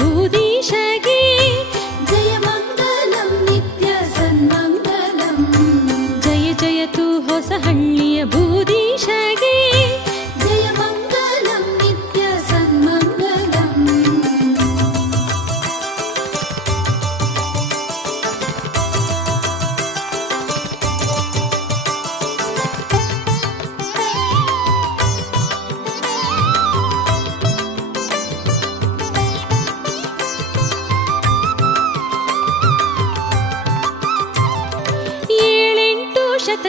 ಬೂದೀಶಗೆ ಜಯ ಮಂಗಲಂ ನಿತ್ಯ ಸನ್ಮಂಗಲಂ. ಜಯ ಜಯತು ಹೊಸಹಳ್ಳಿಯ ಬೂದೀಶಗೆ ಜಯ ಮಂಗಲಂ ನಿತ್ಯ ಸನ್ಮಂಗಲಂ.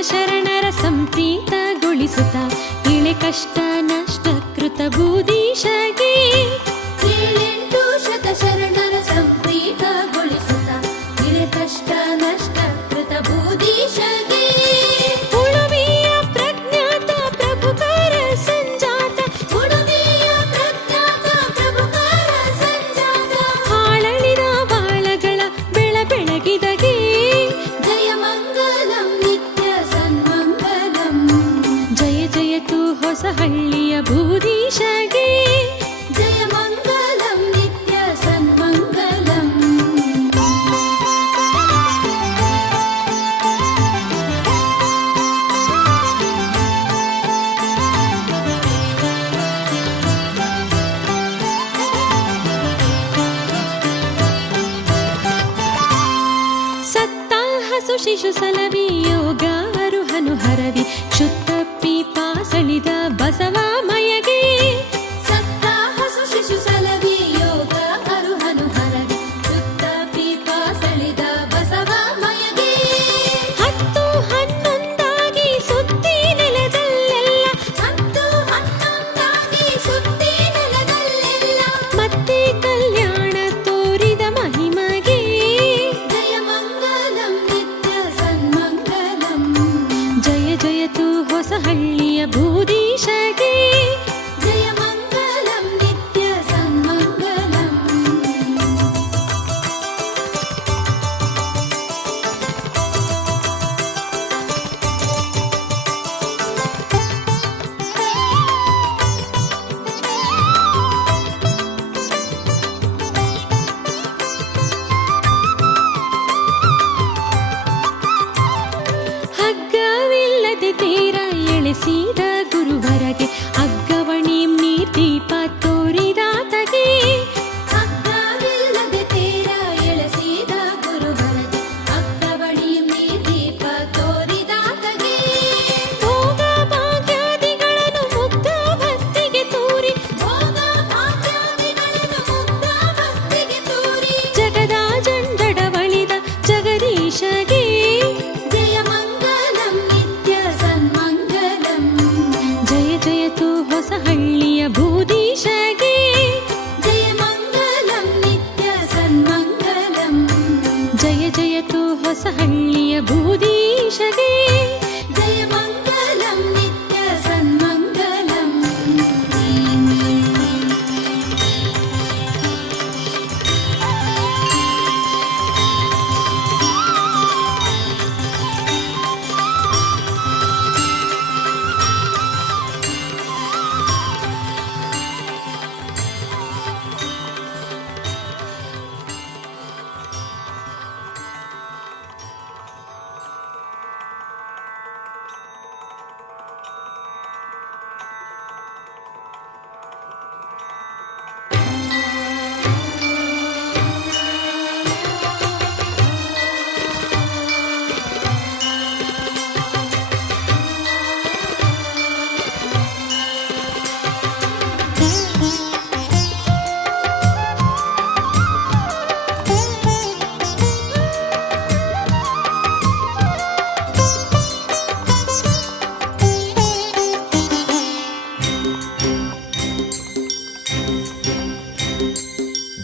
ಶರಣರ ಸಂಪ್ರೀತಗೊಳಿಸುತ್ತ ಇಳೆ ಕಷ್ಟ ನಷ್ಟ ಕೃತ ಬೂದೀಶಗೆ 7 ಶರಣರ ಸಂಪ್ರೀತಗೊಳಿಸುತ್ತ ಇಳೆ ಕಷ್ಟ ನಷ್ಟ ಕೃತ ಬೂದೀಶಗೆ. ಉಳುವಿಯ ಪ್ರಜ್ಞಾತ ಪ್ರಭುಕರ ಸಂಜಾತ ಉಳುವಿಯ ಪ್ರಜ್ಞಾತ ಪ್ರಭುಕರ ಸಂಜಾತ. ಹಾಳಳಿದ ಬಾಳಗಳ ಬೆಳ ಬೆಳಗಿದಗೆ ಜಯ ಮಂಗಲಂ ನಿತ್ಯ ಸನ್ಮಂಗಲಂ. ಜಯ ಜಯತು ಹೊಸಹಳ್ಳಿಯ ಬೂದೀಶಗೆ ಜಯ ಮಂಗಲಂ ನಿತ್ಯ ಸನ್ಮಂಗಲಂ. ಸತ್ತಾಹಸು ಶಿಶು ಸಲವಿ ಯೋಗ ಅರುಹನು ಹರವಿ ಕ್ಷುತ್ತಪ್ಪಿ ಪಾಸಳಿದ ಬಸವಮಯಗೆ. ಸತ್ತಾಹಸು ಶಿಶು ಸಲವಿ ಯೋಗ ಅರುಹನು ಹರವಿ ಕ್ಷುತ್ತಪ್ಪಿ ಪಾಸಳಿದ ಬಸವಮಯಗೆ. 10-11 ಸುತ್ತಿ ನೆಲದಲ್ಲೆಲ್ಲ 10-11 ಸುತ್ತಿ ನೆಲದಲ್ಲೆಲ್ಲ ಮತ್ತೆ ಕಲ್ಯಾಣ ತೋರಿದ ಮಹಿಮಗೆ ಜಯ ಮಂಗಲಂ ನಿತ್ಯ ಸನ್ಮಂಗಲಂ. ಜಯ ಜಯತು ಹೊಸಹಳ್ಳಿಯ ಬೂದೀಶಗೆ ಜಯ ಮಂಗಲಂ ನಿತ್ಯ ಸನ್ಮಂಗಲಂ. ಹಗ್ಗವಿಲ್ಲದೆ ತೀರ ಎಳೆಸಿದ ಗುರುವರಗೆ ಅಗ್ಗವಣಿ ನೀರ್ದೀಪ ತೋರಿದಾತಗೆ. ಹಗ್ಗವಿಲ್ಲದೆ ತೀರ ಎಳೆಸಿದ ಗುರುವರಗೆ ಅಗ್ಗವಣಿ ನೀರ್ದೀಪ ತೋರಿದಾತಗೆ. ಭೋಗ ಭಾಗ್ಯಾದಿಗಳನ್ನು ಮುಗ್ಧ ಭಕ್ತಿಗೆ ತೂರಿ ಭೋಗ ಭಾಗ್ಯಾದಿಗಳನ್ನು ಮುಗ್ಧ ಭಕ್ತಿಗೆ ತೂರಿ ಜಗದ ಜಂಡಡವಳಿದ ಜಗದೀಶಗೆ ಜಯ ಮಂಗಲಂ ನಿತ್ಯ ಸನ್ಮಂಗಲಂ. ಜಯ ಜಯತು ಹೊಸಹಳ್ಳಿಯ ಬೂದೀಶಗೆ ಜಯ ಮಂಗಲಂ ನಿತ್ಯ ಸನ್ಮಂಗಲಂ. ಜಯ ಜಯತು ಹೊಸಹಳ್ಳಿಯ ಬೂದೀಶಗೆ ಜಯ ಮಂಗಲಂ ನಿತ್ಯ ಸನ್ಮಂಗಲಂ.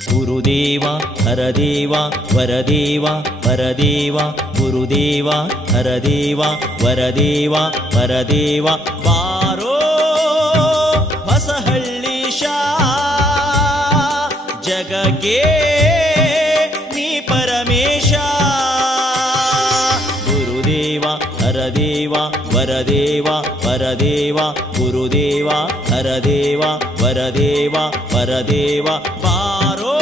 ಗುರುದೇವ ಹರದೇವ ವರದೇವ ಪರದೇವ ಗುರುದೇವ ಹರದೇವ ವರದೇವ ಪರದೇವ ಬಾರೋ ಹೊಸಹಳ್ಳೀಶ ಜಗಕ್ಕೆ ನೀ ಪರಮೇಶ. ಗುರುದೇವ ಹರದೇವ ವರದೇವ ಪರದೇವ ಗುರುದೇವ ಹರದೇವ ವರದೇವ ಪರದೇವ ಬಾರೋ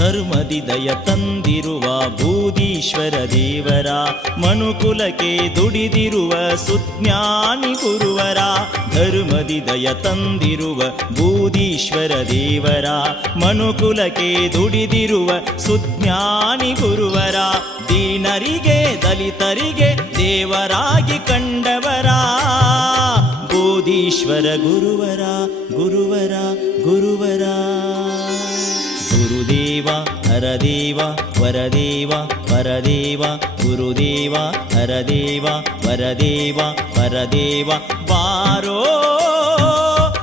ಧರ್ಮದಿ ದಯ ತಂದಿರುವ ಬೂದೀಶ್ವರ ದೇವರ, ಮನುಕುಲಕ್ಕೆ ದುಡಿದಿರುವ ಸುಜ್ಞಾನಿ ಗುರುವರ. ಧರ್ಮದಿ ದಯ ತಂದಿರುವ ಬೂದೀಶ್ವರ ದೇವರ, ಮನುಕುಲಕ್ಕೆ ದುಡಿದಿರುವ ಸುಜ್ಞಾನಿ ಗುರುವರ. ದೀನರಿಗೆ ದಲಿತರಿಗೆ ದೇವರಾಗಿ ಕಂಡವರ, ಬೋಧೀಶ್ವರ ಗುರುವರ ಗುರುವರ ಗುರುವರ. ಗುರುದೇವ ಹರದೇವ ವರದೇವ ಪರದೇವ, ಗುರುದೇವ ಹರದೇವ ವರದೇವ ಪರದೇವ. ಬಾರೋ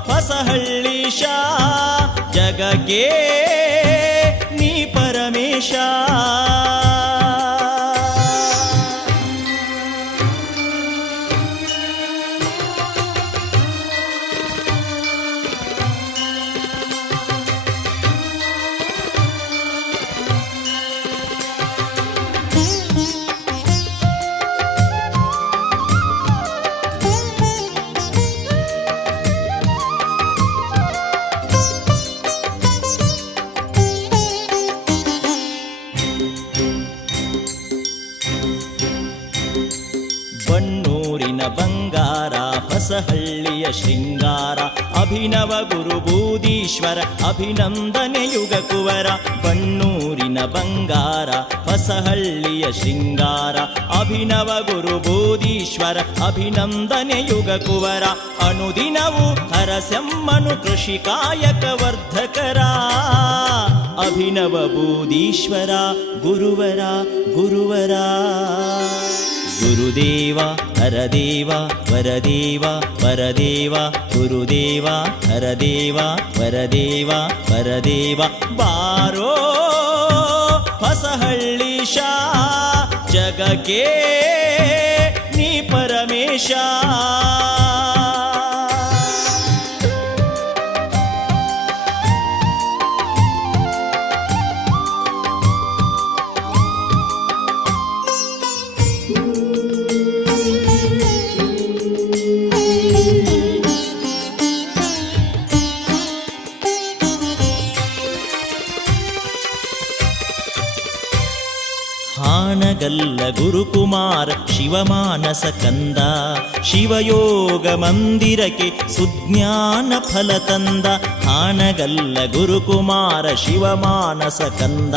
ಹೊಸಹಳ್ಳೀಶ, ಜಗಕ್ಕೆ ನೀ ಪರಮೇಶ. ಬಣ್ಣೂರಿನ ಬಂಗಾರ ಹೊಸಹಳ್ಳಿಯ ಶೃಂಗಾರ, ಅಭಿನವ ಗುರು ಬೂದೀಶ್ವರ ಅಭಿನಂದನೆ ಯುಗ ಕುವರ. ಬಣ್ಣೂರಿನ ಬಂಗಾರ ಹೊಸಹಳ್ಳಿಯ ಶೃಂಗಾರ, ಅಭಿನವ ಗುರು ಬೂದೀಶ್ವರ ಅಭಿನಂದನೆ ಯುಗ ಕುವರ. ಅನುದಿನವು ಹರಸೆಮ್ಮನು ಕೃಷಿ ಕಾಯಕ ವರ್ಧಕರ, ಅಭಿನವ ಬೂದೀಶ್ವರ ಗುರುವರ ಗುರುವರ. ಗುರುದೇವ ಹರದೇವ ವರದೇವ ಪರದೇವ, ಗುರುದೇವ ಹರದೇವ ವರದೇವ ಪರದೇವ. ಬಾರೋ ಹೊಸಹಳ್ಳೀಶ, ಜಗಕ್ಕೆ ನೀ ಪರಮೇಶ. ಹಾನಗಲ್ಲ ಗುರುಕುಮಾರ ಶಿವಮಾನಸ ಕಂದ, ಶಿವಯೋಗ ಮಂದಿರಕ್ಕೆ ಸುಜ್ಞಾನ ಫಲ ತಂದ. ಹಾನಗಲ್ಲ ಗುರುಕುಮಾರ ಶಿವಮಾನಸ ಕಂದ,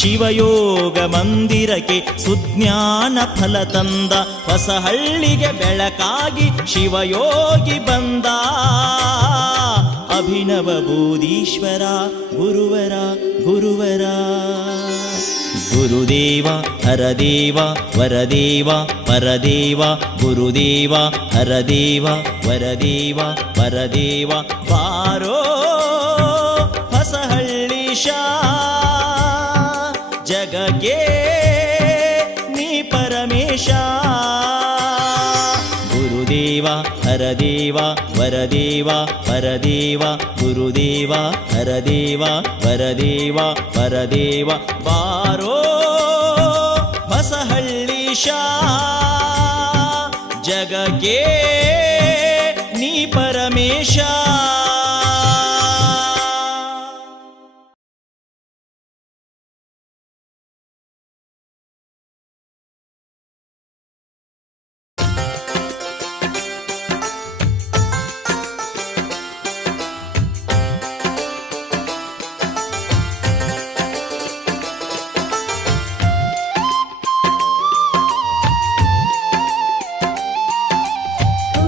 ಶಿವಯೋಗ ಮಂದಿರಕ್ಕೆ ಸುಜ್ಞಾನ ಫಲ ತಂದ. ಹೊಸಹಳ್ಳಿಗೆ ಬೆಳಕಾಗಿ ಶಿವಯೋಗಿ ಬಂದ, ಅಭಿನವ ಬೂದೀಶ್ವರ ಗುರುವರ ಗುರುವರ. ಗುರುದೇವ ಹರದೇವ ವರದೇವ ಪರದೇವ, ಗುರುದೇವ ಹರದೇವ ವರದೇವ ಪರದೇವ. ಬಾರೋ ಹೊಸಹಳ್ಳೀಶ, ಜಗಕ್ಕೆ ನೀ ಪರಮೇಶ. ಗುರುದೇವ ಹರದೇವ ವರದೇವ ಪರದೇವ, ಗುರುದೇವ ಹರದೇವ ವರದೇವ ಪರದೇವ. ಬಾರೋ ಹೊಸಹಳ್ಳೀಶ, ಜಗಕ್ಕೆ ನೀ ಪರಮೇಶ. ಓ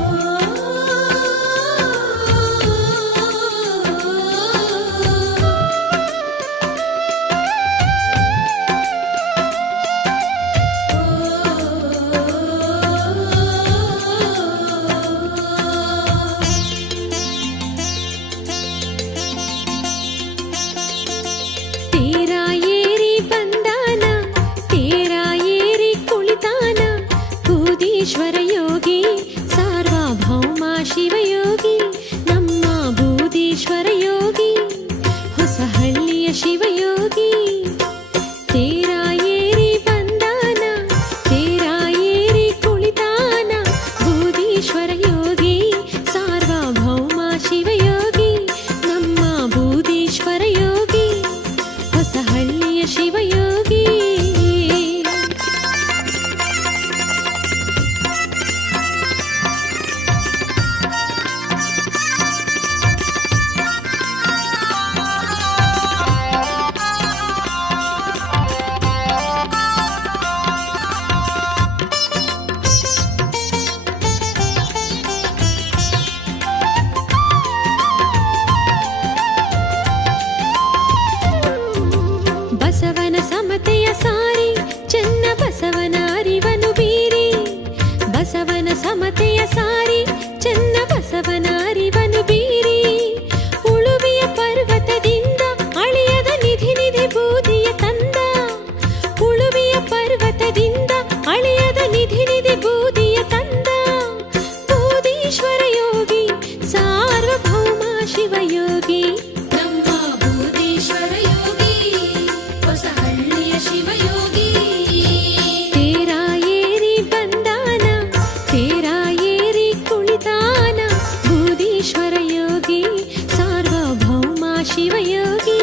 ಶಿವಯೋಗಿ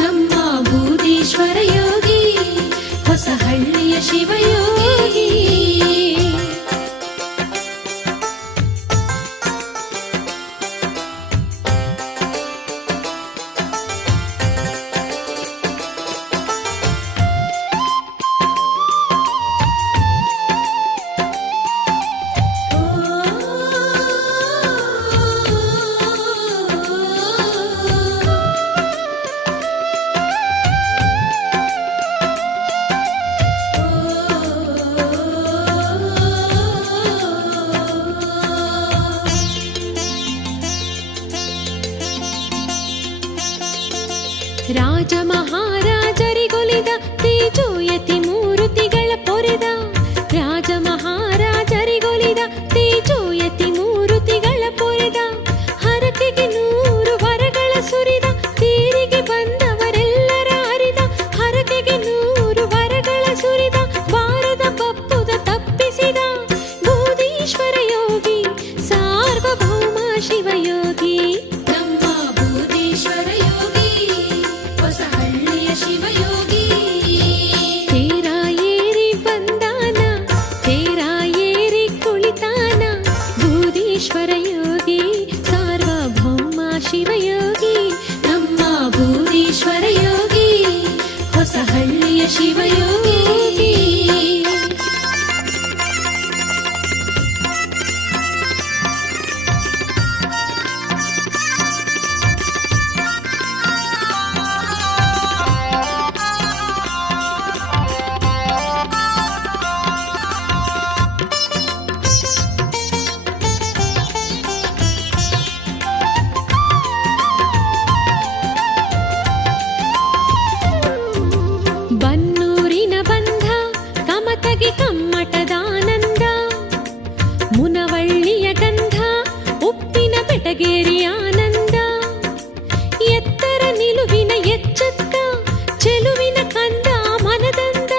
ನಮ್ಮ ಬೂದೀಶ್ವರ ಯೋಗಿ ಹೊಸಹಳ್ಳಿಯ ಶಿವಯೋಗಿ. ರಾಜ ಮಹಾರಾಜರಿಗೊಲಿದ ತೇಜೋಯತಿ ಮೂರುತಿಗಳ ಪೊರೆದ, ರಾಜ ಮಹಾರಾಜರಿಗೊಲಿದ ತೇಜೋಯತಿ ಮೂರುತಿಗಳ ಪೊರೆದ, ಹರಕೆಗೆ 100 ವರಗಳ ಸುರಿದ, ತೇರಿಗೆ ಬಂದವರೆಲ್ಲರ ಅರಿದ, ಹರಕೆಗೆ 100 ವರಗಳ ಸುರಿದ, ಬಾರದ ಬಪ್ಪುದ ತಪ್ಪಿಸಿದ ಬೂದೀಶ್ವರ ಯೋಗಿ ಸಾರ್ವಭೌಮ ಶಿವಯೋಗಿ ನಮ್ಮ ಬೂದೀಶ್ವರ ಯೋಗಿ ಹೊಸಹಳ್ಳಿಯ ಶಿವಯೋಗಿ. ತೇರ ಏರಿ ಬಂದಾನ, ತೇರ ಏರಿ ಕುಳಿತಾನ ಬೂದೀಶ್ವರ ಯೋಗಿ ಸಾರ್ವಭೌಮ ಶಿವಯೋಗಿ ನಮ್ಮ ಬೂದೀಶ್ವರ ಯೋಗಿ ಹೊಸಹಳ್ಳಿಯ ಶಿವಯೋಗಿ. ಬನ್ನೂರಿನ ಬಂಧ ಕಮತಗಿ ಕಮ್ಮಟದಾನಂದ, ಮುನವಳ್ಳಿಯ ಗಂಧ ಉಪ್ಪಿನ ಬೆಟಗೇರಿ ಆನಂದ, ಎತ್ತರ ನಿಲುವಿನ ಎಚ್ಚತ್ತ ಚೆಲುವಿನ ಕಂದ ಮನದಂದ,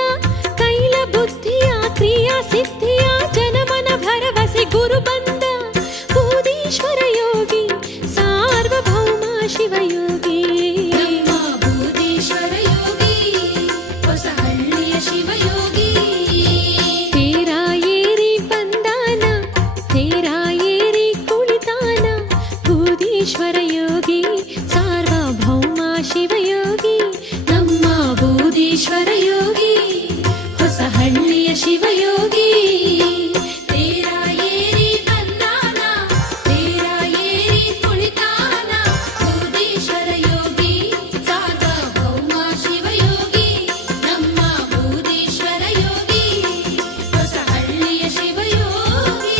ಕೈಲ ಬುದ್ಧಿಯ ಕ್ರಿಯಾ ಸಿದ್ಧಿಯ ಜನಮನ ಭರವಸೆ ಗುರು ಬಂದ ಬೂದೀಶ್ವರ ಯೋಗಿ ಸಾರ್ವಭೌಮ ಶಿವಯೋಗಿ ನಮ್ಮ ಬೂದೀಶ್ವರ ಯೋಗಿ ಹೊಸಹಳ್ಳಿಯ ಶಿವಯೋಗಿ. ತೇರ ಏರಿ ಬಂದಾನ, ತೇರ ಏರಿ ಕುಳಿತಾನ ಬೂದೀಶ್ವರ ಯೋಗಿ ಸಾರ್ವಭೌಮ ಶಿವಯೋಗಿ ನಮ್ಮ ಬೂದೀಶ್ವರ ಯೋಗಿ ಹೊಸಹಳ್ಳಿಯ ಶಿವಯೋಗಿ. ತೇರ ಏರಿ ಬಂದಾನ, ತೇರ ಏರಿ ಕುಳಿತಾನ ಬೂದೀಶ್ವರ ಯೋಗಿ ಸಾರ್ವಭೌಮ ಶಿವಯೋಗಿ ನಮ್ಮ ಬೂದೀಶ್ವರ ಯೋಗಿ ಹೊಸಹಳ್ಳಿಯ ಶಿವಯೋಗಿ.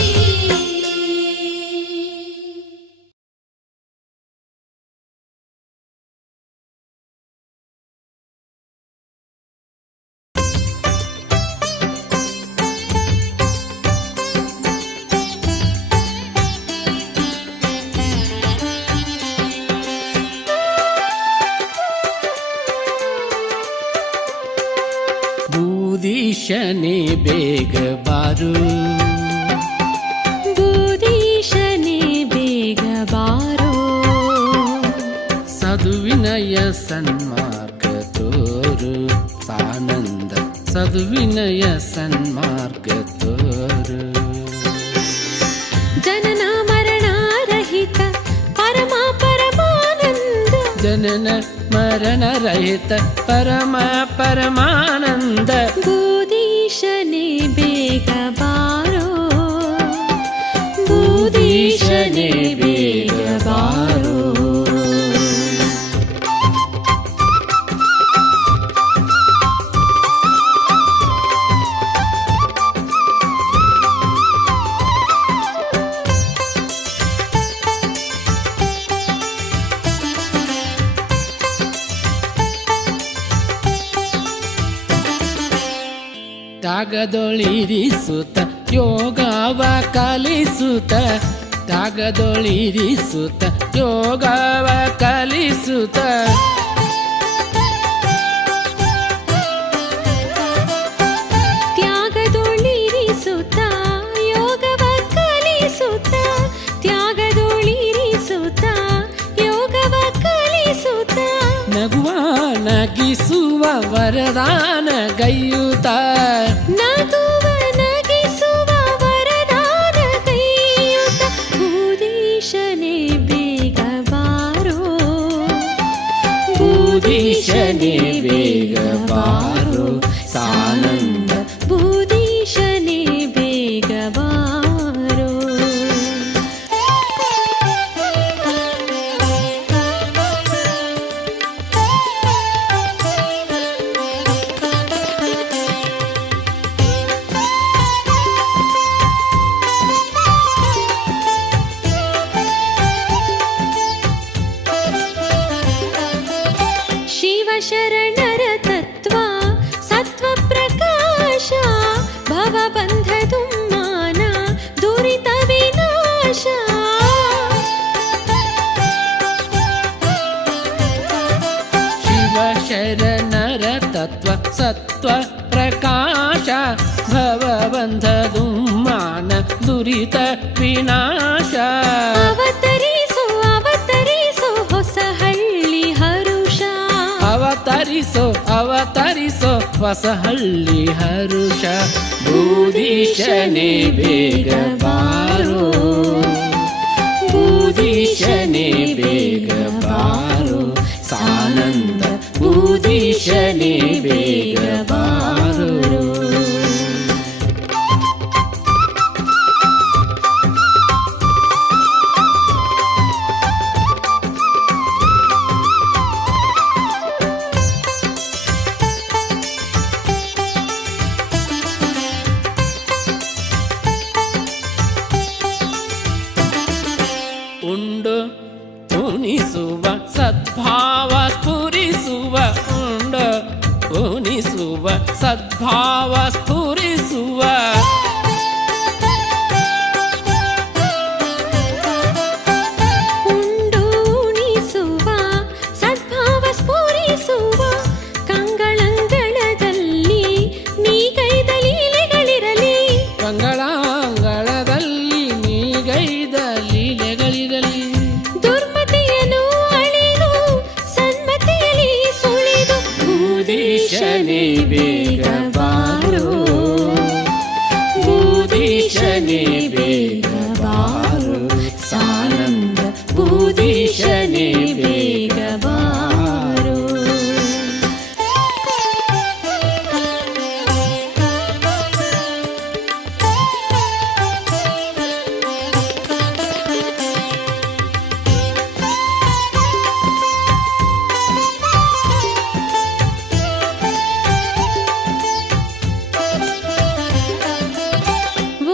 ಬೂದೀಶನೇ ಬೇಗ ಬಾರು, ಬೂದೀಶನೇ ಬೇಗ ಬಾರೋ, ಸದುವಿನಯ ಸನ್ಮಾರ್ಗ ತೋರು ಸಾನಂದ, ಸದುವಿನಯ ಸನ್ಮಾರ್ಗ ತೋರು. ಜನನ ಮರಣ ರಹಿತ ಪರಮ ಪರಮಾನಂದ, ಜನನ ಮರಣ ರಹಿತ ಪರಮ ಪರಮಾನಂದ, ಬೂದೀಶನೇ ಬೇಗ ಬಾರೋ, ಬೂದೀಶನೇ ಬೇಗ ಬಾರೋ. ತ್ಯಾಗದೊಳಿರಿಸುತ್ತ ಯೋಗವ ಕಲಿಸುತ್ತ, ತ್ಯಾಗದೊಳಿರಿಸುತ್ತ ಯೋಗವ ಕಲಿಸುತ್ತ, ತ್ಯಾಗದೊಳಿರಿಸುತ್ತ ಯೋಗವ ಕಲಿಸುತ್ತ, ತ್ಯಾಗದೊಳಿರಿಸುತ್ತ ಯೋಗವ ಕಲಿಸುತ್ತ, ನಗಿಸುವ ವರದಾನ ಗೈಯುತ ನಗುವ ನಗಿಸುವ ವರದಾನ ಕೈಯುತ ಭೂದೀಶನೇ ಬೇಗ ಬಾರೋ ಭೂದೀಶನೇ ಬೇಗ ಬಾರೋ ಸಾನಂದ ಭೂದೀಶನೇ ಬೇಗ ಬಾರೋ ಶಿವಶರಣರ ತತ್ವ ಸತ್ವ ಪ್ರಕಾಶ ಭವಬಂಧ ದುಮ್ಮಾನ ದುರಿತ ವಿನಾಶ ಶಿವಶರಣರ ತತ್ವ ಸತ್ವ ಪ್ರಕಾಶ ಭವಬಂಧ ದುಮ್ಮಾನ ದುರಿತ ವಿನಾಶ ಅವತರಿಸು ಅವತರಿಸು ಹೊಸ ಹಳ್ಳಿ ಹರುಷ ಅವತರಿಸೋ ಅವತರಿಸೋ ಹೊಸಹಳ್ಳಿ ಹರುಷ ಭೂದೀಶನೇ ಬೇಗ ಬಾರೋ ಭೂದೀಶನೇ ಬೇಗ ಬಾರೋ ಸಾನಂದ ಭೂದೀಶನೇ ಬೇಗ ಬಾರೋ ಉಂಡು ಉಣಿಸುವ ಸದ್ಭಾವ ಸ್ಫುರಿಸುವ ಉಂಡು ಉಣಿಸುವ ಸದ್ಭಾವ ಸ್ಫುರಿಸುವ ಉಂಡು ಉಣಿಸುವ ಸದ್ಭಾವ ಸ್ಫುರಿಸುವ ಕಂಗಳಂಗಳದಲ್ಲಿ ನೀಗೈದ ಲೀಲೆಗಳಿರಲಿ ಕಂಗಳಾಂಗಳದಲ್ಲಿ ನೀಗೈದ ಲೀಲೆಗಳಿರಲಿ ದುರ್ಮತಿಯನ್ನು ಅಳಿದು ಸನ್ಮತಿಯಲ್ಲಿ ಸುಳಿದು ಭೂದೀಶನೇ ಬೇಗ ಬಾರೋ ಭೂದೀಶನೇ ಬೇಗ ಬಾರೋ ಸಾನಂದ ಭೂದೀಶನೇ ಬೇಗ ಬಾರೋ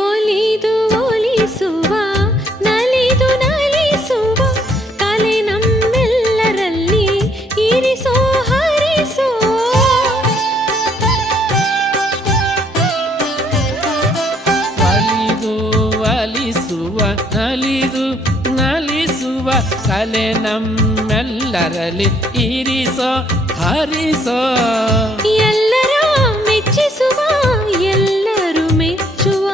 ಒಲಿದು ಒಲಿಸುವ ನಲಿದು ನಲಿಸುವ ಕಲೆ ನಮ್ಮೆಲ್ಲರಲ್ಲಿ ಇರಿಸೋ ಹರಿಸೋ ಒಲಿದು ಒಲಿಸುವ ನಲಿದು ನಲಿಸುವ ಕಲೆ ನಮ್ಮೆಲ್ಲರಲ್ಲಿ ಇರಿಸೋ ಹರಿಸೋ ಎಲ್ಲರ ಮೆಚ್ಚಿಸುವ ಎಲ್ಲರೂ ಮೆಚ್ಚುವ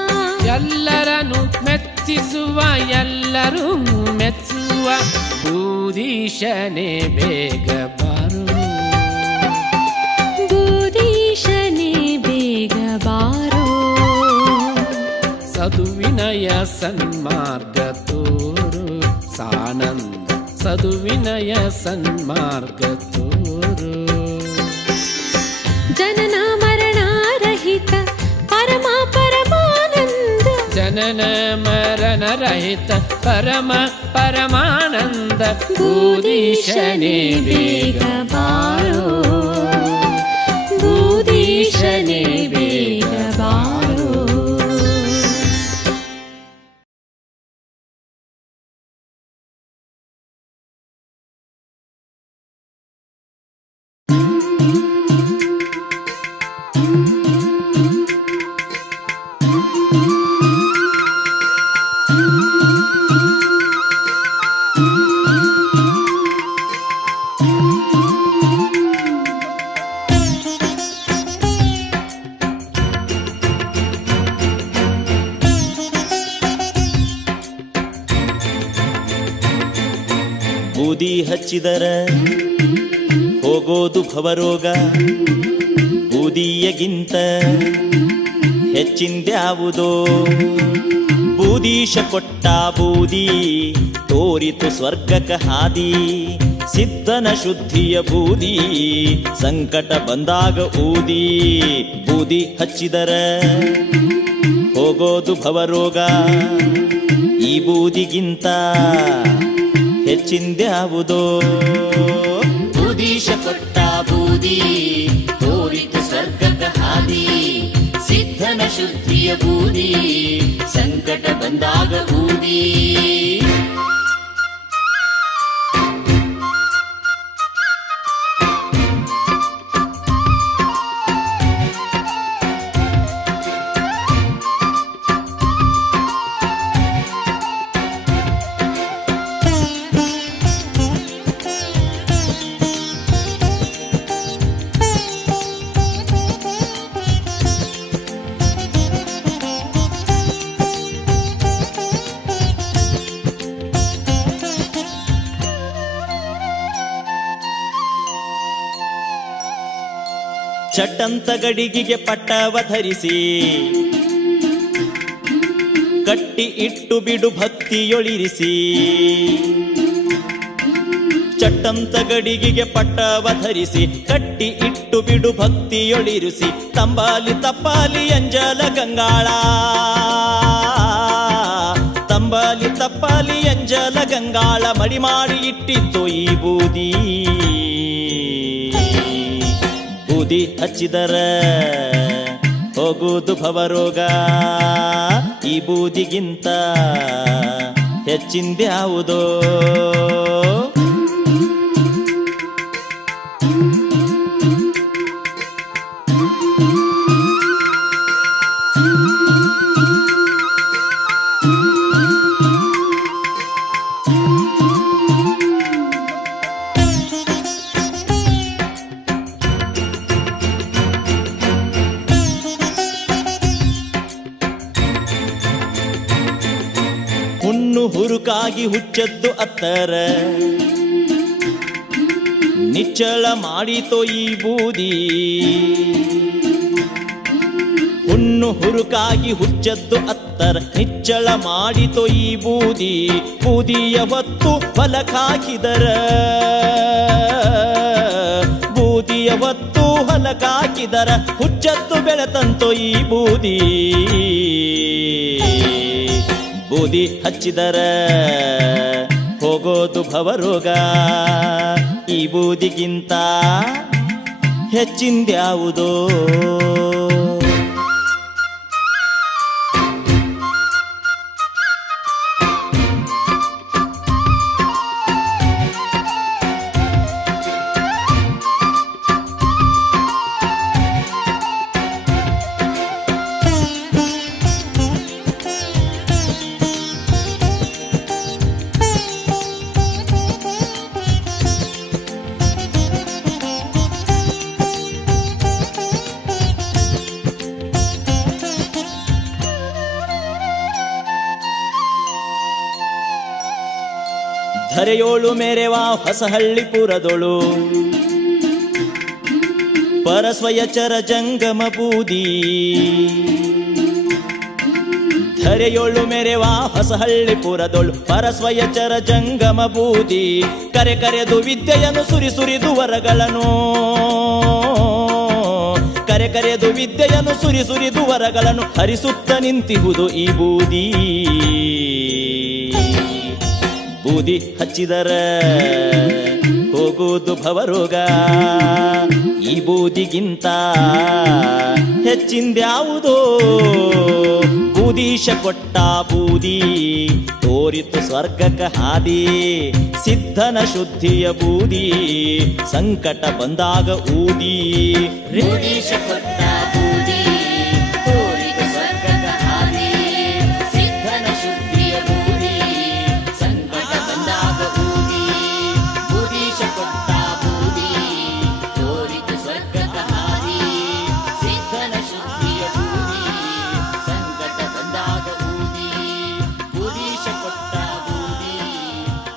ಎಲ್ಲರನ್ನು ಮೆಚ್ಚಿಸುವ ಎಲ್ಲರೂ ಮೆಚ್ಚುವ ಭೂದೀಶನೇ ಬೇಗ ಬಾರೋ ಭೂದೀಶನೇ ಬೇಗ ಬಾರೋ ಸದುವಿನಯ ಸನ್ಮಾರ್ಗ ತೋರು ಸಾನಂದ ಸದುವಿನಯ ಸನ್ಮಾರ್ಗ ತೋರು ಜನನ ಮರಣ ರಹಿತ ಪರಮ ಪರಮಾನಂದ ಜನನ ಮರಣ ರಹಿತ ಪರಮ ಪರಮಾನಂದ ಭೂದೀಶನೇ ಬೇಗ ಬಾರೋ ಭೂದೀಶನೇ ಬೇಗ ಬಾರೋ ಬೂದಿ ಹಚ್ಚಿದರ ಹೋಗೋದು ಭವರೋಗ ಬೂದಿಯಗಿಂತ ಹೆಚ್ಚಿಂದ್ಯಾವುದೋ ಬೂದೀಶ ಕೊಟ್ಟ ಬೂದಿ ತೋರಿತು ಸ್ವರ್ಗಕ ಹಾದಿ ಸಿದ್ಧನ ಶುದ್ಧಿಯ ಬೂದಿ ಸಂಕಟ ಬಂದಾಗ ಊದಿ ಬೂದಿ ಹಚ್ಚಿದರ ಹೋಗೋದು ಭವರೋಗ ಈ ಬೂದಿಗಿಂತ ಹೆಚ್ಚಿಂದ್ಯಾವುದೋ ಬೂದೀಶ ಕೊಟ್ಟ ಬೂದಿ ತೋರಿತು ಸ್ವರ್ಗಕ ಹಾದಿ ಸಿದ್ಧನ ಶುದ್ಧಿಯ ಬೂದಿ ಸಂಕಟ ಬಂದಾಗ ಊದಿ ಚಟ್ಟಂತ ಗಡಿಗಿಗೆ ಪಟ್ಟವ ಧರಿಸಿ ಕಟ್ಟಿ ಇಟ್ಟು ಬಿಡು ಭಕ್ತಿಯೊಳಿರಿಸಿ ಚಟ್ಟಂತ ಗಡಿಗಿಗೆ ಪಟ್ಟವ ಧರಿಸಿ ಕಟ್ಟಿ ಇಟ್ಟು ಬಿಡು ಭಕ್ತಿಯೊಳಿರಿಸಿ ತಂಬಾಲಿ ತಪ್ಪಾಲಿ ಅಂಜಲ ಗಂಗಾಳ ತಂಬಾಲಿ ತಪ್ಪಾಲಿ ಅಂಜಲ ಗಂಗಾಳ ಮಡಿ ಮಾಡಿ ಇಟ್ಟಿತ್ತು ಈ ಬೂದಿ ಬೂದಿ ಹಚ್ಚಿದರ ಹೋಗುವುದು ಭವರೋಗ ಈ ಬೂದಿಗಿಂತ ಹೆಚ್ಚಿಂದ್ಯಾವುದೋ ಹುಣ್ಣು ಹುರುಕಾಗಿ ಹುಚ್ಚದ್ದು ಅತ್ತರ ನಿಚ್ಚಳ ಮಾಡಿತೋ ಈ ಬೂದಿ ಹುಣ್ಣು ಹುರುಕಾಗಿ ಹುಚ್ಚದ್ದು ಅತ್ತರ ನಿಚ್ಚಳ ಮಾಡಿತೋ ಈ ಬೂದಿ ಬೂದಿಯ ಹೊತ್ತು ಹೊಲಕಾಕಿದರ ಬೂದಿಯ ಹೊತ್ತು ಹೊಲಕಾಕಿದರ ಹುಚ್ಚದ್ದು ಬೆಳೆತಂತೋ ಈ ಬೂದಿ ಬೂದಿ ಹಚ್ಚಿದರ ಹೋಗೋದು ಭವರೋಗ ಈ ಬೂದಿಗಿಂತ ಹೆಚ್ಚಿಂದ್ಯಾವುದೋ ಧರೆಯೋಳು ಮೆರೆವಾ ಹೊಸಹಳ್ಳಿ ಪುರದೊಳು ಪರಸ್ವಯಚರ ಜಂಗಮ ಬೂದಿ ಧರೆಯೋಳು ಮೆರೆವಾ ಹೊಸಹಳ್ಳಿ ಪುರದೊಳು ಪರಸ್ವಯಚರ ಜಂಗಮ ಬೂದಿ ಕರೆ ಕರೆದು ವಿದ್ಯೆಯನ್ನು ಸುರಿಸುರಿದು ವರಗಳನ್ನು ಕರೆ ಕರೆದು ವಿದ್ಯೆಯನ್ನು ಸುರಿಸುರಿದು ವರಗಳನ್ನು ಹರಿಸುತ್ತ ನಿಂತಿಹುದು ಈ ಬೂದಿ ಬೂದಿ ಹಚ್ಚಿದರ ಹೋಗುವುದು ಭವರೋಗ ಈ ಬೂದಿಗಿಂತ ಹೆಚ್ಚಿಂದ್ಯಾವುದೋ ಬೂದೀಶ ಕೊಟ್ಟ ಬೂದಿ ತೋರಿತು ಸ್ವರ್ಗಕ ಹಾದಿ ಸಿದ್ಧನ ಶುದ್ಧಿಯ ಬೂದಿ ಸಂಕಟ ಬಂದಾಗ ಊದಿ ಬೂದೀಶ ಕೊಟ್ಟ ಬೂದಿ ತೋರಿತು ಸ್ವರ್ಗಕ ಹಾದಿ ಸಿದ್ಧನ ಶುದ್ಧಿಯ ಬೂದಿ ಸಂಕಟ ಬಂದಾಗ ಊದಿ ಬೂದೀಶ ಕೊಟ್ಟ ಬೂದಿ ತೋರಿತು ಸ್ವರ್ಗಕ ಹಾದಿ ಸಿದ್ಧನ ಶುದ್ಧಿಯ ಬೂದಿ ಸಂಕಟ ಬಂದಾಗ ಊದಿ ಬೂದೀಶ ಕೊಟ್ಟ ಬೂದಿ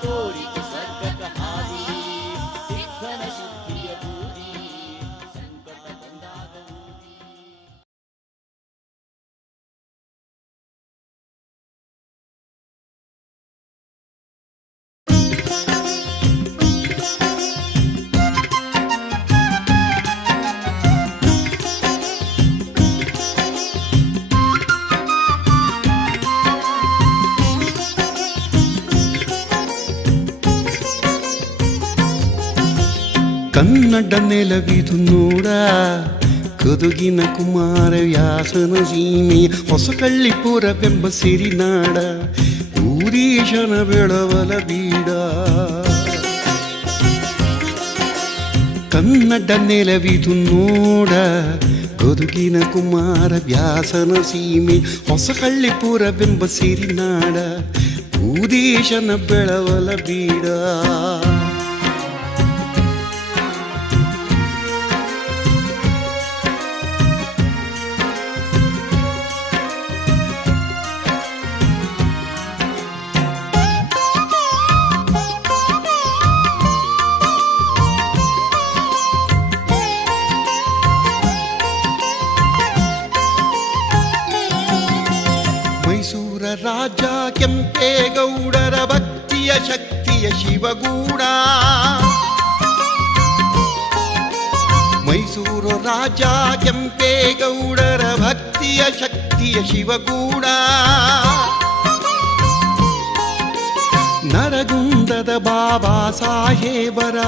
ತೋರಿತು ಸ್ವರ್ಗಕ ಹಾದಿ ಸಿದ್ಧನ ಶುದ್ಧಿಯ ಬೂದಿ ಕನ್ನಡ ನೆಲವಿದು ನೋಡ ಗದುಗಿನ ಕುಮಾರವ್ಯಾಸನ ಸೀಮೆ ಹೊಸಕಳ್ಳಿಪುರವೆಂಬ ಸಿರಿನಾಡ ಊರೀಶನ ಬೆಳವಲ ಬೀಡ ಕನ್ನಡ ನೆಲವಿದು ನೋಡ ಗದುಗಿನ ಕುಮಾರವ್ಯಾಸನ ಸೀಮೆ ಹೊಸಕಳ್ಳಿಪುರವೆಂಬ ಸಿರಿನಾಡ ಊರೀಶನ ಬೆಳವಲ ಬೀಡ ರಾಜ ಕೆಂಪೇಗೌಡರ ಭಕ್ತಿಯ ಶಕ್ತಿಯ ಶಿವಗೂಡ ಮೈಸೂರು ರಾಜ ಕೆಂಪೇಗೌಡರ ಭಕ್ತಿಯ ಶಕ್ತಿಯ ಶಿವಗೂಡ ನರಗುಂದದ ಬಾಬಾ ಸಾಹೇಬರ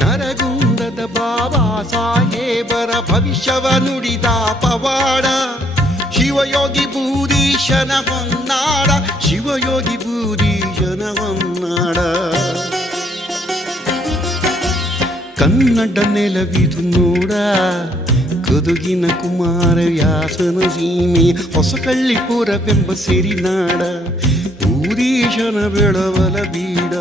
ನರಗುಂದದ ಬಾಬಾ ಸಾಹೇಬರ ಭವಿಷ್ಯವ ನುಡಿದ ಪವಾಡ ಶಿವಯೋಗಿ ಬೂದೀಶನ ಹೊನ್ನಾಡ ಶಿವಯೋಗಿ ಬೂದೀಶನ ಹೊನ್ನಾಡ ಕನ್ನಡ ನೆಲವಿದು ನೋಡ ಗದುಗಿನ ಕುಮಾರವ್ಯಾಸನ ಸೀಮೆ ಹೊಸಕಳ್ಳಿಪುರವೆಂಬ ಸಿರಿನಾಡ ಊರೀಶನ ಬೆಳವಲ ಬೀಡ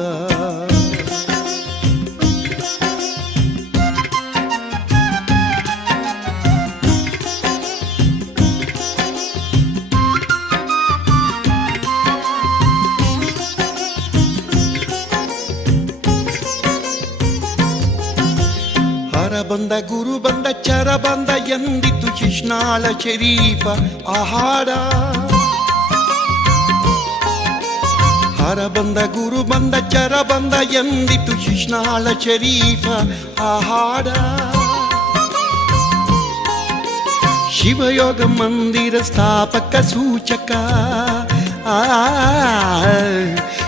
ಬಂದ ಗುರು ಬಂದ ಚರ ಬಂದ ಎಂದಿತು ಶಿಶ್ನಾಳ ಶರೀಫ ಆಹಾರ ಹರ ಬಂದ ಗುರು ಬಂದ ಚರ ಬಂದ ಎಂದಿತು ಶಿಶ್ನಾಳ ಶರೀಫ ಆಹಾರ ಶಿವಯೋಗ ಮಂದಿರ ಸ್ಥಾಪಕ ಸೂಚಕ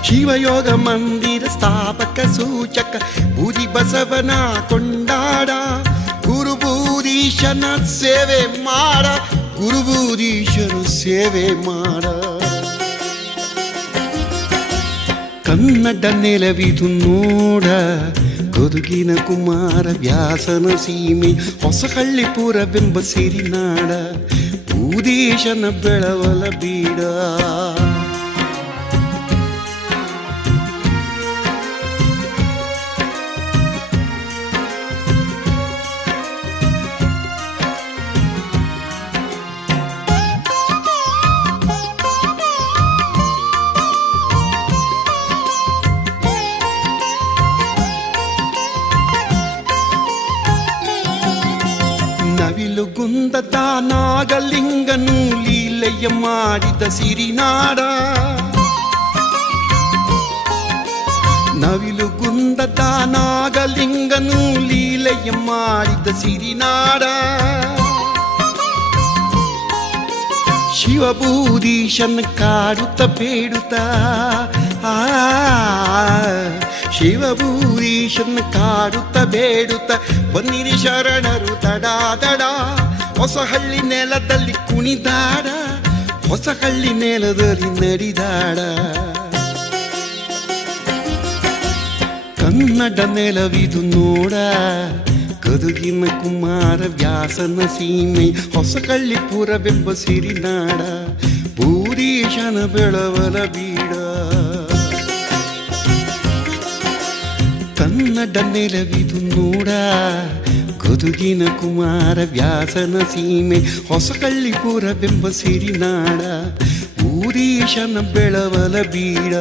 ಶಿವಯೋಗ ಮಂದಿರ ಸ್ಥಾಪಕ ಸೂಚಕ ಬೂದಿ ಬಸವನ ಕೊಂಡಾಡ ಗುರುಬೂದೀಶನ ಸೇವೆ ಮಾಡ ಗುರುಬೂದೀಶನ ಸೇವೆ ಮಾಡ ಕನ್ನಡ ನೆಲವಿದು ನೋಡ ಗದುಗಿನ ಕುಮಾರವ್ಯಾಸನ ಸೀಮೆ ಹೊಸಕಳ್ಳಿಪುರವೆಂಬ ಸಿರಿನಾಡ ಬೂದೀಶನ ಬೆಳವಲ ಬೀಡ ನವಿಲುಗುಂದದ ನಾಗಲಿಂಗನು ಲೀಲೆಯ ಮಾಡಿದ ಸಿರಿನಾಡ ನವಿಲುಗುಂದದ ನಾಗಲಿಂಗನು ಲೀಲೆಯ ಮಾಡಿದ ಸಿರಿನಾಡ ಶಿವಬೂದೀಶನ ಕಾಡುತ್ತ ಬೇಡುತ್ತ ಶಿವಬೂದೀಶನ ಕಾಡುತ್ತ ಬೇಡುತ್ತ ಬನ್ನಿರಿ ಶರಣರು ತಡಾದಡ ಹೊಸಹಳ್ಳಿ ನೆಲದಲ್ಲಿ ಕುಣಿದಾಡ ಹೊಸಹಳ್ಳಿ ನೆಲದಲ್ಲಿ ನಡಿದಾಡ ಕನ್ನಡ ನೆಲವಿದು ನೋಡ ಗದುಗಿನ ಕುಮಾರವ್ಯಾಸನ ಸೀಮೆ ಹೊಸಕಳ್ಳಿಪುರವೆಂಬ ಸಿರಿನಾಡ ಬೂದೀಶನ ಬೆಳವಲ ಬೀಡ ಕನ್ನಡ ನೆಲವಿದು ನೋಡ ಗದುಗಿನ ಕುಮಾರವ್ಯಾಸನ ಸೀಮೆ ಹೊಸಕಳ್ಳಿಪುರವೆಂಬ ಸಿರಿನಾಡ ಬೂದೀಶನ ಬೆಳವಲ ಬೀಡ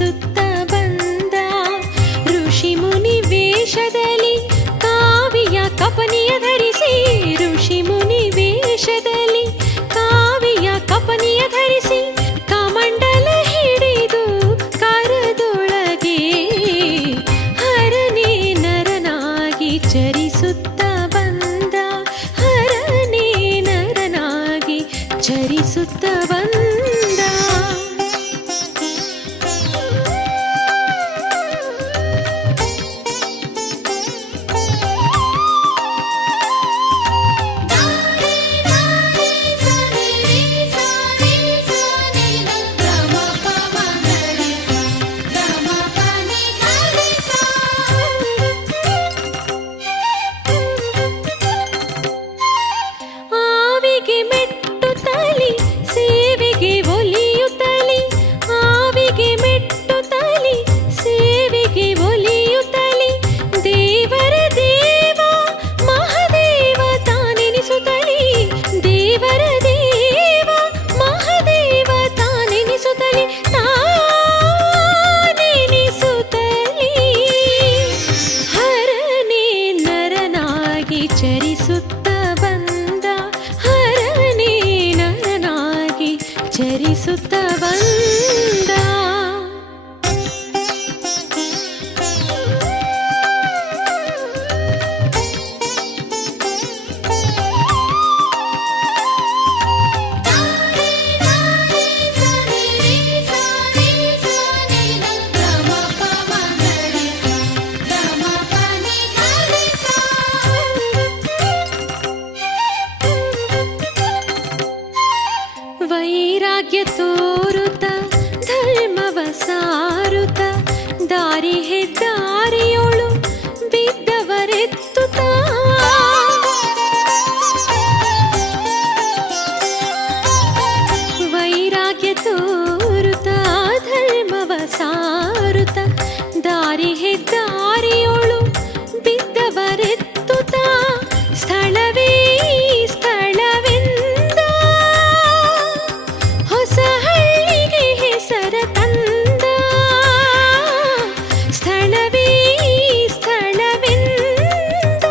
ಚರಿಸುತ್ತ ಬಂದ ಋಷಿ ಮುನಿ ವೇಷದಲ್ಲಿ ಕಾವಿಯ ಕಪನಿಯ ಧರಿಸಿ ಋಷಿ ಮುನಿ ವೇಷದಲ್ಲಿ ಕಾವಿಯ ಕಪನಿಯ ಧರಿಸಿ ಕಮಂಡಲ ಹಿಡಿದು ಕರದೊಳಗೆ ಹರನೇ ನರನಾಗಿ ಚರಿಸುತ್ತ ಬಂದ ಹರನೇ ನರನಾಗಿ ಚರಿಸುತ್ತ ಬಂದ ಆವಿಗೆ ಮೆಟ್ಟುತ್ತಲಿ ಸೇವೆಗೆ ಒಲಿಯುತ್ತಲಿ ಆವಿಗೆ ಮೆಟ್ಟುತ್ತಲಿ ಸೇವೆಗೆ ಒಲಿಯುತ್ತಲಿ ದೇವರ ದೇವ ಮಹಾದೇವ ತಾನೆನಿಸುತ್ತಲಿ ದೇವರ ದೇವ ಮಹಾದೇವ ತಾನೆನಿಸುತ್ತಲಿ ತಾನೆನಿಸುತ್ತಲಿ ಹರನೇ ನರನಾಗಿ ಚರಿಸುತ್ತ ಬಂದ ಹರನೇ ನರನಾಗಿ ಚರಿಸುತ್ತ ಬಂದ ವೈರಾಗ್ಯ ತೋರುತ್ತ ಧರ್ಮವ ಸಾರುತ್ತ ದಾರಿ ಹೆದ್ದಾರಿಯೋಳು ಬಿದ್ದವರೆತ್ತುತ್ತ ವೈರಾಗ್ಯ ತೋರುತ್ತ ಧರ್ಮವ ಸಾರುತ್ತ ದಾರಿ ಹೆದ್ದಾರಿಯೋಳು ಬಿದ್ದವರೆತ್ತುತ್ತ ಸ್ಥಳವೇ ಸ್ಥಳವೆಂದ ಹೊಸ ಹಳ್ಳಿಗೆ ಹೆಸರ ತಂದ ಸ್ಥಳವೇ ಸ್ಥಳವೆಂದ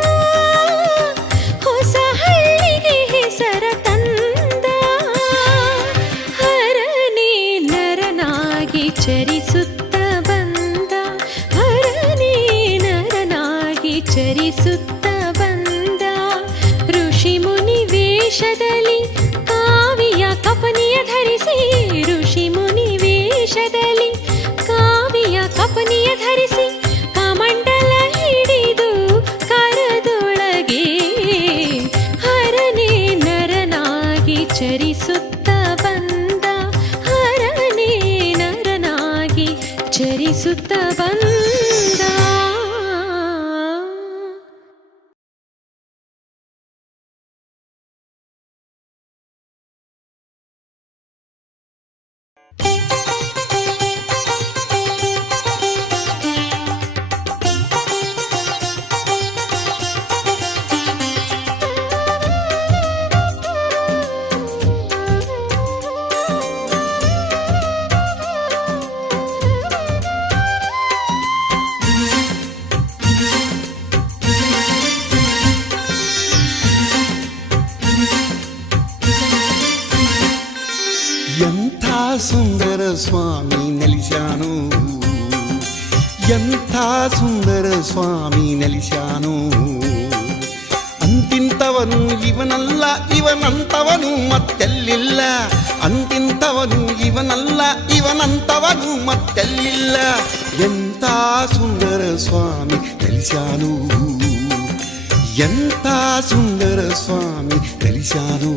ಹೊಸ ಹಳ್ಳಿಗೆ ಹೆಸರ ತಂದ ಹರನೇ ನರನಾಗಿ ಚರಿಸುತ್ತ ಬಂದ ಹರನೇ ನರನಾಗಿ ಚರಿಸುತ್ತ ಬಂದ ಋಷಿ ಮುನಿ ವೇಷದಲ್ಲಿ ಕಾವಿಯ ಕಪನಿಯ ಧರಿಸಿ ಋಷಿ ಮುನಿ ವೇಷದಲ್ಲಿ ಕಾವಿಯ ಕಪನಿಯ ಧರಿಸಿ ಕಮಂಡಲ ಹಿಡಿದು ಕರದೊಳಗೆ ಹರನೇ ನರನಾಗಿ ಚರಿಸುತ್ತ ಬಂದ ಹರನೇ ನರನಾಗಿ ಚರಿಸುತ್ತ ಬಂದ ಎಂಥ ಸುಂದರ ಸ್ವಾಮಿ ನೆಲೆಸ್ಯಾನು ಎಂಥ ಸುಂದರ ಸ್ವಾಮಿ ನೆಲೆಸ್ಯಾನು ಅಂತಿಂತವನು ಇವನಲ್ಲ ಇವನಂತವನು ಮತ್ತೆಲ್ಲಿಲ್ಲ ಅಂತಿಂತವನು ಇವನಲ್ಲ ಇವನಂತವನು ಮತ್ತೆಲ್ಲಿಲ್ಲ ಎಂಥ ಸುಂದರ ಸ್ವಾಮಿ ನೆಲೆಸ್ಯಾನು ಎಂಥ ಸುಂದರ ಸ್ವಾಮಿ ನೆಲೆಸ್ಯಾನು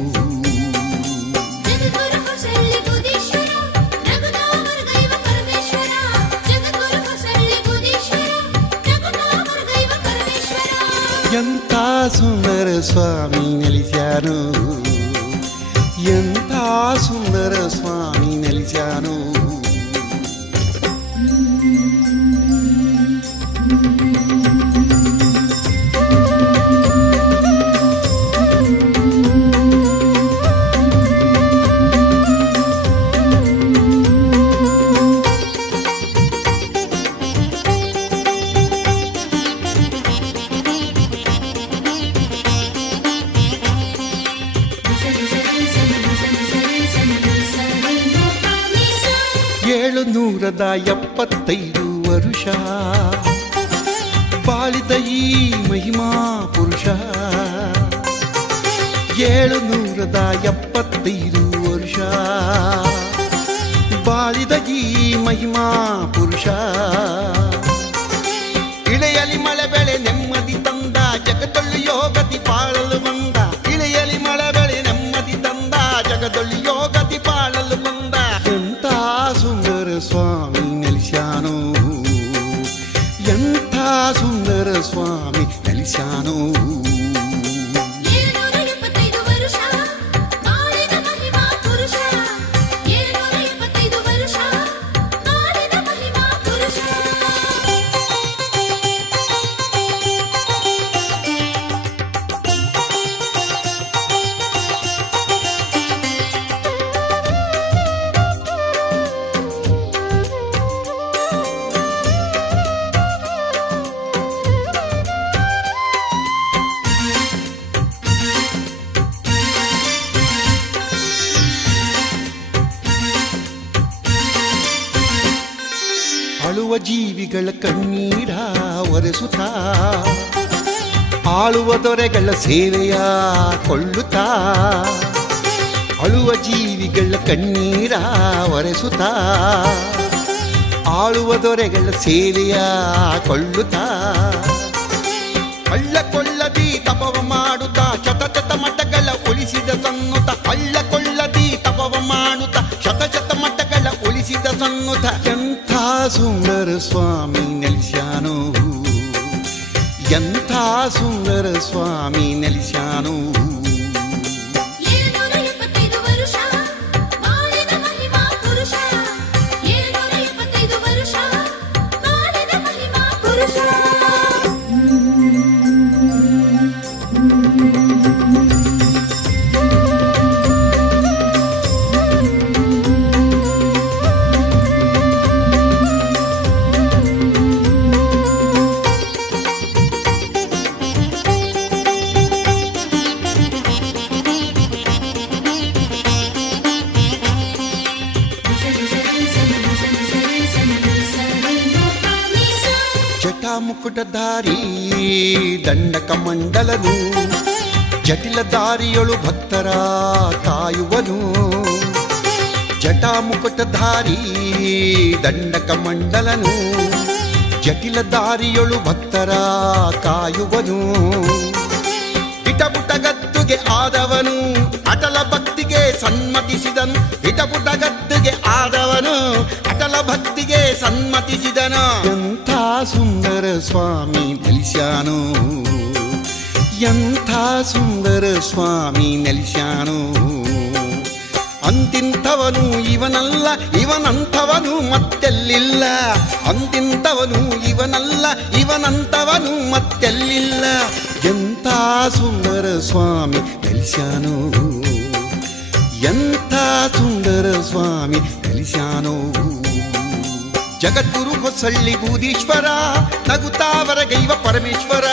ಎಂಥ ಸುಂದರ ಸ್ವಾಮಿ ನೆಲೆಸ್ಯಾನು ಎಂಥ ಸುಂದರ ಸ್ವಾಮಿ ನೆಲೆಸ್ಯಾನು 775 ವರುಷ ಬಾಳಿದ ಈ ಮಹಿಮಾ ಪುರುಷ 775 ವರುಷ ಬಾಳಿದ ಈ ಮಹಿಮಾ ಪುರುಷ ಇಳೆಯಲಿ ಮಳೆ ಬೆಳೆ ನೆಮ್ಮದಿ ತಂದ ಜಗದೊಳ್ಳು ಯೋಗತಿ ಪಾಳಲು ಬಂದ ಇಳೆಯಲಿ ಮಳೆ ಬೆಳೆ ನೆಮ್ಮದಿ ತಂದ ಜಗದೊಳ್ಳು ಯೋಗತಿ ಪಾಳಲು ಬಂದ ಎಂಥ ಸುಂದರ ಸ್ವಾಮಿ ನೆಲೆಸ್ಯಾನೋ ಎಂಥ ಸುಂದರ ಸ್ವಾಮಿ ನೆಲೆಸ್ಯಾನೋ ಆಳುವ ಜೀವಿಗಳ ಕಣ್ಣೀರ ಒರೆಸುತ್ತಾ ಆಳುವ ದೊರೆಗಳ ಸೇವೆಯ ಕೊಳ್ಳುತ್ತಾ ಅಳುವ ಜೀವಿಗಳ ಕಣ್ಣೀರ ಒರೆಸುತ್ತಾ ಆಳುವ ದೊರೆಗಳ ಸೇವೆಯ ಕೊಳ್ಳುತ್ತಾ ಹಳ್ಳ ಕೊಳ್ಳದಿ ತಪವ ಮಾಡುತ್ತಾ ಶತ ಮಠಗಳ ಉಳಿಸಿದ ಸನ್ನುತ ಹಳ್ಳ ಕೊಳ್ಳದಿ ತಪವ ಮಾಡುತ್ತಾ ಶತ ಮಠಗಳ ಉಳಿಸಿದ ಸನ್ನುತ ಎಂಥ ಸುಂದರ ಸ್ವಾಮಿ ನೆಲೆಸ್ಯಾನೋ ಎಂಥ ಸುಂದರ ಸ್ವಾಮಿ ನೆಲೆಸ್ಯಾನೋ ಮುಕುಟಧಾರಿ ದಂಡಕ ಮಂಡಲನು ಜಟಿಲ ದಾರಿಯೊಳು ಭಕ್ತರ ಕಾಯುವನು ಜಟಾ ಮುಕುಟಧಾರಿ ದಂಡಕ ಮಂಡಲನು ಜಟಿಲ ದಾರಿಯೊಳು ಭಕ್ತರ ಕಾಯುವನು ಇಟಪುಟಗದ್ದುಗೆ ಆದವನು ಅಟಲ ಭಕ್ತಿಗೆ ಸನ್ಮತಿಸಿದನು ಇಟಪುಟಗದ್ದುಗೆ ಆದವನು ಅಟಲ ಭಕ್ತಿಗೆ ಸನ್ಮತಿಸಿದನು ಎಂಥ ಸುಂದರ ಸ್ವಾಮಿ ನೆಲೆಸ್ಯಾನೋ ಎಂಥ ಸುಂದರ ಸ್ವಾಮಿ ನೆಲೆಸ್ಯಾನೋ ಅಂತಿಂಥವನು ಇವನಲ್ಲ ಇವನಂಥವನು ಮತ್ತೆಲ್ಲಿಲ್ಲ ಅಂತಿಂಥವನು ಇವನಲ್ಲ ಇವನಂಥವನು ಮತ್ತೆಲ್ಲಿಲ್ಲ ಎಂಥ ಸುಂದರ ಸ್ವಾಮಿ ನೆಲೆಸ್ಯಾನೋ ಎಂಥ ಸುಂದರ ಸ್ವಾಮಿ ನೆಲೆಸ್ಯಾನೋ ಜಗದ್ಗುರು ಹೊಸಳ್ಳಿ ಬೂದೀಶ್ವರ ನಗುತ್ತಾವರ ಗೈವ ಪರಮೇಶ್ವರ